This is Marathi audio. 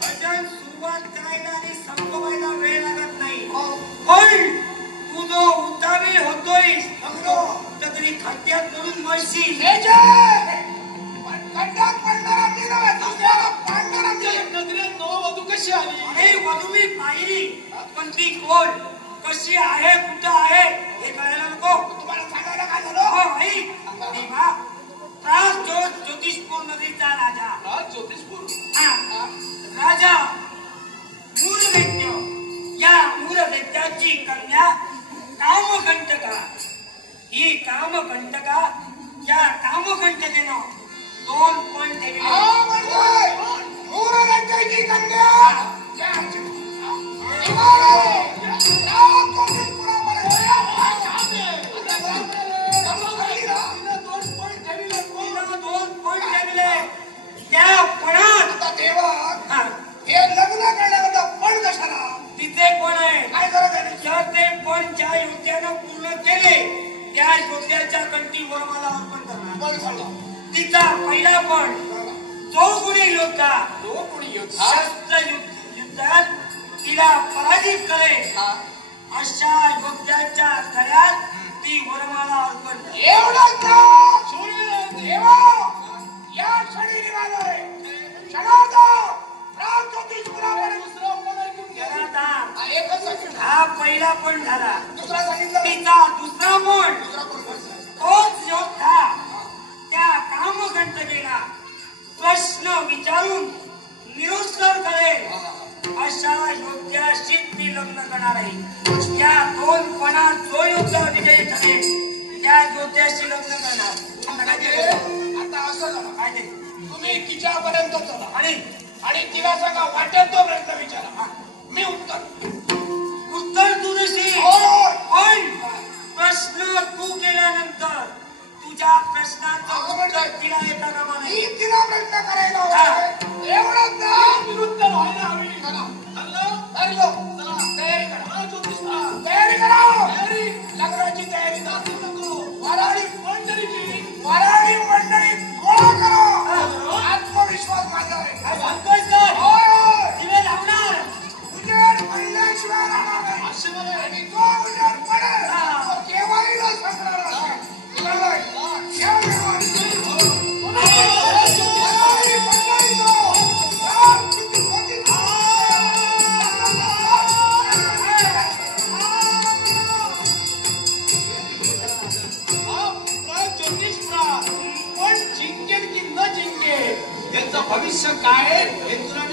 भजन सुरुवात करायला आणि संपवायला वेळ लागत नाही. पण तू जो उतावी होतोय तरी खड्ड्यात पडून मरशील. खड्ड्यात पडणारा मी नव्हे, दुसऱ्याला पाडणारा मी. नजरेत नववधू कशी आली? अरे वधू मी पाहिली, पण ती कोण, कशी आहे, कुठं आहे हे कळायला नको. तुम्हाला सांगायला काय झालं? ज्योतिषपूर नगरीचा राजा. ज्योतिषपूर राजा मूलदैत्य, या मूलदैत्याची कन्या कामकंटका. ही कामकंटका, या कामकंटकेनं 2 पण ठेवले. मूलदैत्याची कन्या त्या पणात हे लग्न करण्याकरता पण कशाला? तिथे पण आहे. काय गरज आहे? जर ते पण ज्या योद्ध्यानं पूर्ण केले त्या योद्ध्याच्या कंठी वरमाला अर्पण करणार. तिचा पहिला पण जो कोणी योद्धा शस्त्र युद्धात तिला पराजित करेल अशा योद्ध्याच्या गळ्यात ती वरमाला अर्पण करेल. एवढंच देवा या क्षणी निघालोय. हा पहिला पण झाला. दुसरा सांगितलं तिचा दुसरा पण तोच योद्धा त्या कामकंटकेला प्रश्न विचारून निरुत्तर करेल अशा योद्ध्याशी ती लग्न करणार आहे. त्या 2 पणात जो योद्धा विजयी ठरेल त्या योद्ध्याशी लग्न करणार. आता असं झालं काय ते तुम्ही तिच्यापर्यंत चला आणि तिला सांगा वाटेल तो प्रश्न विचारा. मी उत्तर तू देशील. पण प्रश्न तू केल्यानंतर तुझ्या प्रश्नाचं उत्तर तिला येता कामा नाही. तिला प्रश्न करायला एवढंच ना विरुद्ध व्हायला हवी. ठरलो तयारी करा. तयारी करा. लग्नाची तयारी वराडी मंडळी गोळा करा. आत्मविश्वास माझा आहे. सांगतोयस काय? दिवे लावणार. उजेड पडल्याशिवाय राहणार नाही. आणि तो उजेड पडेल तो केव्हाही न संपणार नाही. पण जिंकेल की न जिंकेल याचं भविष्य काय हे तुला